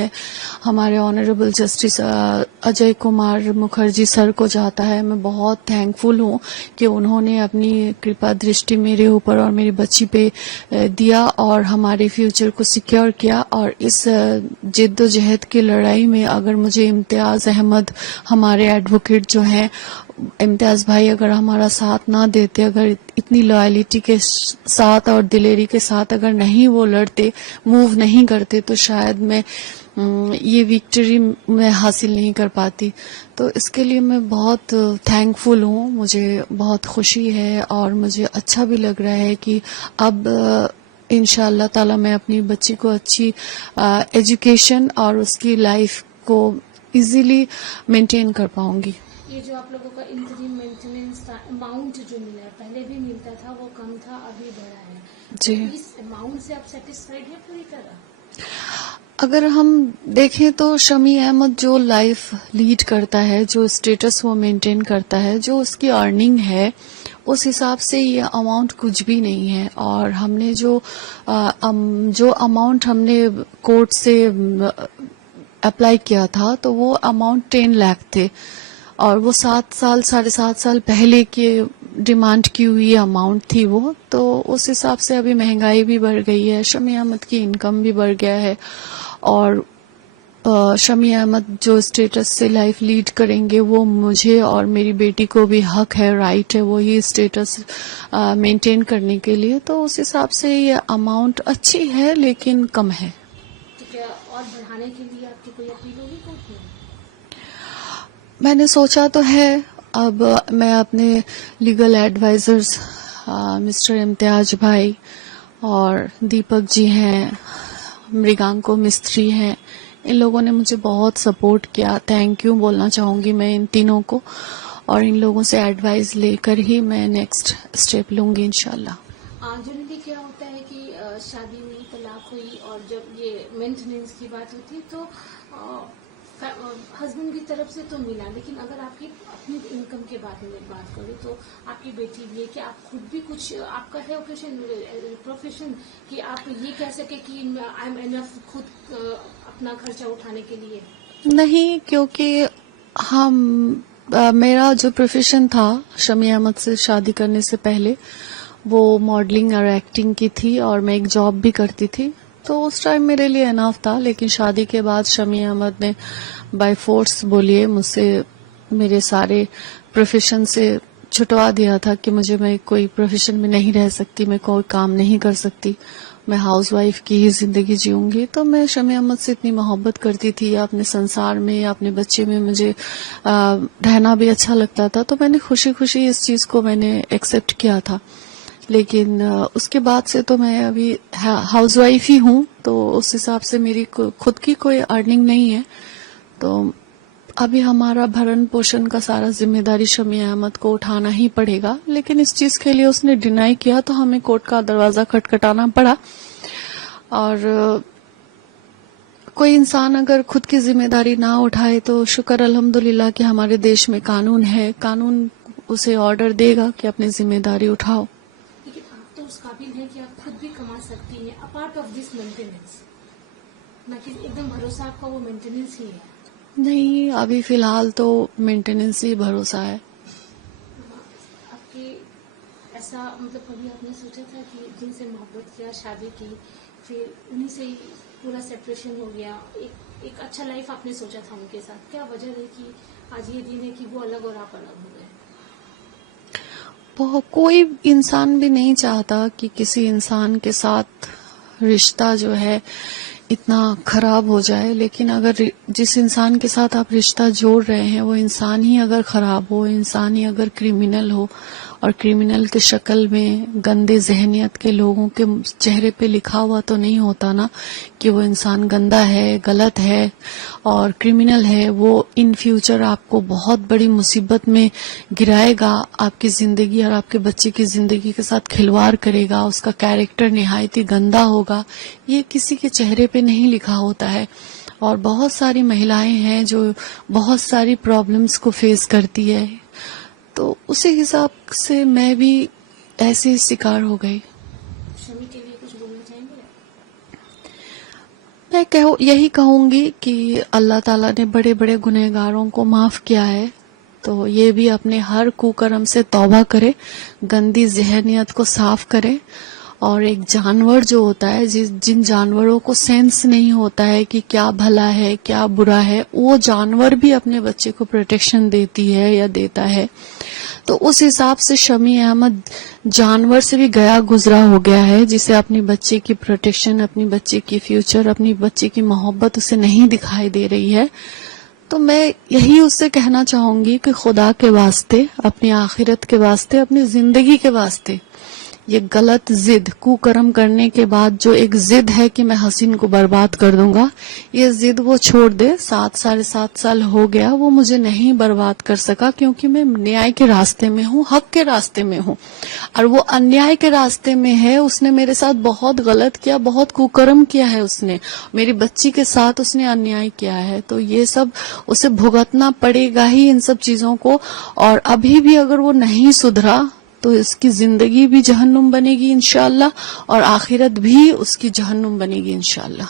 ہے ہمارے honourable justice Ajay Kumar Mukherjee سر کو جاتا ہے. میں بہت تھینک فل ہوں کہ انہوں نے اپنی کرپا درشٹی میرے اوپر اور میری بچی پہ دیا اور ہمارے فیوچر کو سیکیور کیا. اور اس جد و جہد کی لڑائی میں اگر مجھے امتیاز احمد ہمارے ایڈوکیٹ جو ہیں امتیاز بھائی اگر ہمارا ساتھ نہ دیتے, اگر اتنی لائلٹی کے ساتھ اور دلیری کے ساتھ اگر نہیں وہ لڑتے, موو نہیں کرتے, تو شاید میں یہ وکٹری میں حاصل نہیں کر پاتی. تو اس کے لیے میں بہت تھینک فل ہوں. مجھے بہت خوشی ہے اور مجھے اچھا بھی لگ رہا ہے کہ اب انشاء اللہ تعالی میں اپنی بچی کو اچھی ایجوکیشن اور اس کی لائف کو ایزیلی مینٹین کر پاؤں گی. یہ جو آپ لوگوں کا انٹریم مینٹیننس کا اماؤنٹ جو ملا ہے, پہلے بھی ملتا تھا, وہ کم تھا, ابھی بڑھا ہے, جی, اس اماؤنٹ سے آپ سیٹسفائیڈ ہیں پوری طرح؟ اگر ہم دیکھیں تو شمی احمد جو لائف لیڈ کرتا ہے, جو اسٹیٹس وہ مینٹین کرتا ہے, جو اس کی ارننگ ہے, اس حساب سے یہ اماؤنٹ کچھ بھی نہیں ہے. اور ہم نے جو اماؤنٹ ہم نے کورٹ سے اپلائی کیا تھا تو وہ اماؤنٹ 10 لاکھ تھے, اور وہ 7 سال پہلے کے ڈیمانڈ کی ہوئی اماؤنٹ تھی وہ. تو اس حساب سے ابھی مہنگائی بھی بڑھ گئی ہے, شمی احمد کی انکم بھی بڑھ گیا ہے, اور شمی احمد جو اسٹیٹس سے لائف لیڈ کریں گے وہ مجھے اور میری بیٹی کو بھی حق ہے, رائٹ ہے وہی اسٹیٹس مینٹین کرنے کے لیے. تو اس حساب سے یہ اماؤنٹ اچھی ہے لیکن کم ہے. تو کیا اور بڑھانے کے لیے آپ کی کوئی اپیل ہوگی کورٹ میں؟ میں نے سوچا تو ہے. اب میں اپنے لیگل ایڈوائزرز مسٹر امتیاز بھائی اور دیپک جی ہیں, مریگانکو مستری ہیں, ان لوگوں نے مجھے بہت سپورٹ کیا. تھینک یو بولنا چاہوں گی میں ان تینوں کو, اور ان لوگوں سے ایڈوائز لے کر ہی میں نیکسٹ اسٹیپ لوں گی انشاءاللہ. جنرلی کیا ہوتا ہے کہ شادی ہوئی, طلاق ہوئی, اور جب یہ مینٹیننس کی بات ہوتی ہے تو ہسبینڈ کی طرف سے تو ملا, لیکن اگر آپ کی اپنی انکم کے بارے میں بات کروں تو آپ کی بیٹی بھی ہے کہ آپ خود بھی کچھ, آپ کا ہے پروفیشن کہ آپ یہ کہہ سکے کہ آئی ایم انف خود اپنا خرچہ اٹھانے کے لیے؟ نہیں, کیونکہ میرا جو پروفیشن تھا شمی احمد سے شادی کرنے سے پہلے وہ ماڈلنگ اور ایکٹنگ کی تھی, اور میں ایک جاب بھی کرتی تھی, تو اس ٹائم میرے لیے انف تھا. لیکن شادی کے بعد شمی احمد نے بائی فورس بولیے مجھ سے میرے سارے پروفیشن سے چھٹوا دیا تھا کہ میں کوئی پروفیشن میں نہیں رہ سکتی, میں کوئی کام نہیں کر سکتی, میں ہاؤس وائف کی ہی زندگی جیوں گی. تو میں شمی احمد سے اتنی محبت کرتی تھی, یا اپنے سنسار میں یا اپنے بچے میں مجھے رہنا بھی اچھا لگتا تھا, تو میں نے خوشی خوشی اس چیز کو میں نے ایکسپٹ کیا تھا. لیکن اس کے بعد سے تو میں ابھی ہاؤس وائف ہی ہوں, تو اس حساب سے میری خود کی کوئی ارننگ نہیں ہے. تو ابھی ہمارا بھرن پوشن کا سارا ذمہ داری شمی احمد کو اٹھانا ہی پڑے گا. لیکن اس چیز کے لیے اس نے ڈینائی کیا تو ہمیں کورٹ کا دروازہ کھٹکھٹانا پڑا. اور کوئی انسان اگر خود کی ذمہ داری نہ اٹھائے تو شکر الحمدللہ کہ ہمارے دیش میں قانون ہے, قانون اسے آرڈر دے گا کہ اپنی ذمہ داری اٹھاؤ. لیکن آپ تو اس قابل ہیں کہ آپ خود بھی کما سکتی ہیں اپارٹ آف دس مینٹیننس, نہ کہ ایک دم بھروسہ آپ کا وہ مینٹیننس ہی ہے. نہیں, ابھی فی الحال تو مینٹیننس ہی بھروسہ ہے. آپ کی ایسا مطلب کبھی آپ نے سوچا تھا کہ جن سے محبت کیا, شادی کی, پھر انہیں سے ہی پورا سیپریشن ہو گیا, ایک اچھا لائف آپ نے سوچا تھا ان کے ساتھ, کیا وجہ رہی کہ آج یہ دن ہے کہ وہ الگ اور آپ الگ ہو گئے؟ کوئی انسان بھی نہیں چاہتا کہ کسی انسان کے ساتھ رشتہ جو ہے اتنا خراب ہو جائے. لیکن اگر جس انسان کے ساتھ آپ رشتہ جوڑ رہے ہیں وہ انسان ہی اگر خراب ہو, انسان ہی اگر کرمینل ہو, اور کرمینل کی شکل میں گندے ذہنیت کے لوگوں کے چہرے پہ لکھا ہوا تو نہیں ہوتا نا کہ وہ انسان گندا ہے, غلط ہے اور کرمینل ہے. وہ ان فیوچر آپ کو بہت بڑی مصیبت میں گرائے گا, آپ کی زندگی اور آپ کے بچے کی زندگی کے ساتھ کھلواڑ کرے گا, اس کا کیریکٹر نہایت ہی گندا ہوگا. یہ کسی کے چہرے پہ نہیں لکھا ہوتا ہے. اور بہت ساری مہیلائیں ہیں جو بہت ساری پرابلمز کو فیس کرتی ہے, تو اسی حساب سے میں بھی ایسے ہی شکار ہو گئی. شمی کے لیے کچھ بولنا چاہیں گے؟ میں یہی کہوں گی کہ اللہ تعالیٰ نے بڑے بڑے گنہگاروں کو معاف کیا ہے، تو یہ بھی اپنے ہر کوکرم سے توبہ کرے، گندی ذہنیت کو صاف کرے. اور ایک جانور جو ہوتا ہے، جن جانوروں کو سینس نہیں ہوتا ہے کہ کیا بھلا ہے کیا برا ہے، وہ جانور بھی اپنے بچے کو پروٹیکشن دیتی ہے یا دیتا ہے. تو اس حساب سے شمی احمد جانور سے بھی گیا گزرا ہو گیا ہے، جسے اپنی بچے کی پروٹیکشن، اپنی بچے کی فیوچر، اپنی بچے کی محبت اسے نہیں دکھائی دے رہی ہے. تو میں یہی اس سے کہنا چاہوں گی کہ خدا کے واسطے، اپنی آخرت کے واسطے، اپنی زندگی کے واسطے، یہ غلط ضد، کوکرم کرنے کے بعد جو ایک ضد ہے کہ میں حسین کو برباد کر دوں گا، یہ ضد وہ چھوڑ دے. 7 سال ہو گیا، وہ مجھے نہیں برباد کر سکا، کیونکہ میں نیائے کے راستے میں ہوں، حق کے راستے میں ہوں، اور وہ انیائے کے راستے میں ہے. اس نے میرے ساتھ بہت غلط کیا، بہت کوکرم کیا ہے، اس نے میری بچی کے ساتھ اس نے انیائے کیا ہے. تو یہ سب اسے بھگتنا پڑے گا ہی ان سب چیزوں کو. اور ابھی بھی اگر وہ نہیں سدھرا تو اس کی زندگی بھی جہنم بنے گی انشاءاللہ، اور آخرت بھی اس کی جہنم بنے گی انشاءاللہ.